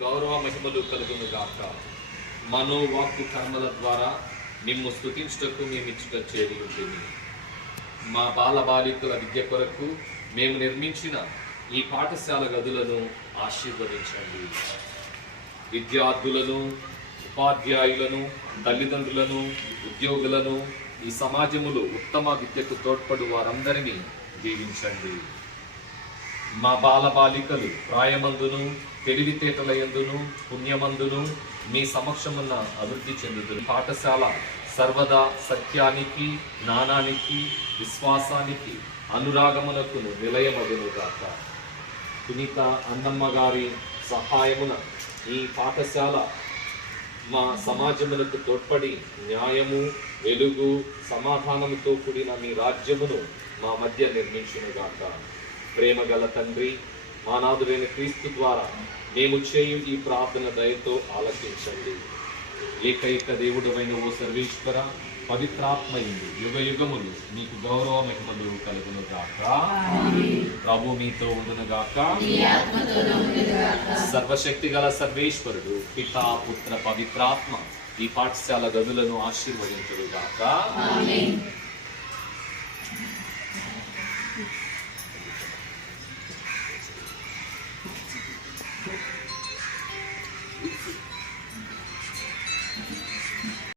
గౌరవ మహిమలు కలుగును గాక. మనోవాక్కు కర్మల ద్వారా మిమ్ము స్తుతించుటకు మేము ఇచ్చుట చేరి ఉంటుంది. మా బాలబాలికల విద్య కొరకు మేము నిర్మించిన ఈ పాఠశాల గదులను ఆశీర్వదించండి. విద్యార్థులను, ఉపాధ్యాయులను, తల్లిదండ్రులను, ఉద్యోగులను, ఈ సమాజములో ఉత్తమ విద్యకు తోడ్పడు వారందరినీ దీవించండి. మా బాలబాలికలు ప్రాయమందును, తెలివితేటల యందును, పుణ్యమందును మీ సమక్షమున్న అభివృద్ధి చెందుతుంది. పాఠశాల సర్వదా సత్యానికి, జ్ఞానానికి, విశ్వాసానికి, అనురాగమునకు నిలయమగునుగాక. పునీత అన్నమ్మ గారి సహాయమున ఈ పాఠశాల మా సమాజములకు తోడ్పడి న్యాయము, వెలుగు, సమాధానముతో కూడిన మీ రాజ్యమును మా మధ్య నిర్మించునుగాక. ప్రేమ గల తండ్రి, మా నాథుడైన క్రీస్తు ద్వారా మేము చేయు ఈ ప్రార్థన దయతో ఆలకించండి. ఏకైక దేవుడైన ఓ సర్వేశ్వర, పవిత్రాత్మయుడు యుగ యుగములు మీకు గౌరవ మహిమలు కలుగునుగాక. ప్రభు మీతో ఉండునుగాక. సర్వశక్తి గల సర్వేశ్వరుడు పితా, పుత్ర, పవిత్రాత్మ ఈ పాఠశాల గదులను ఆశీర్వదించునుగాక.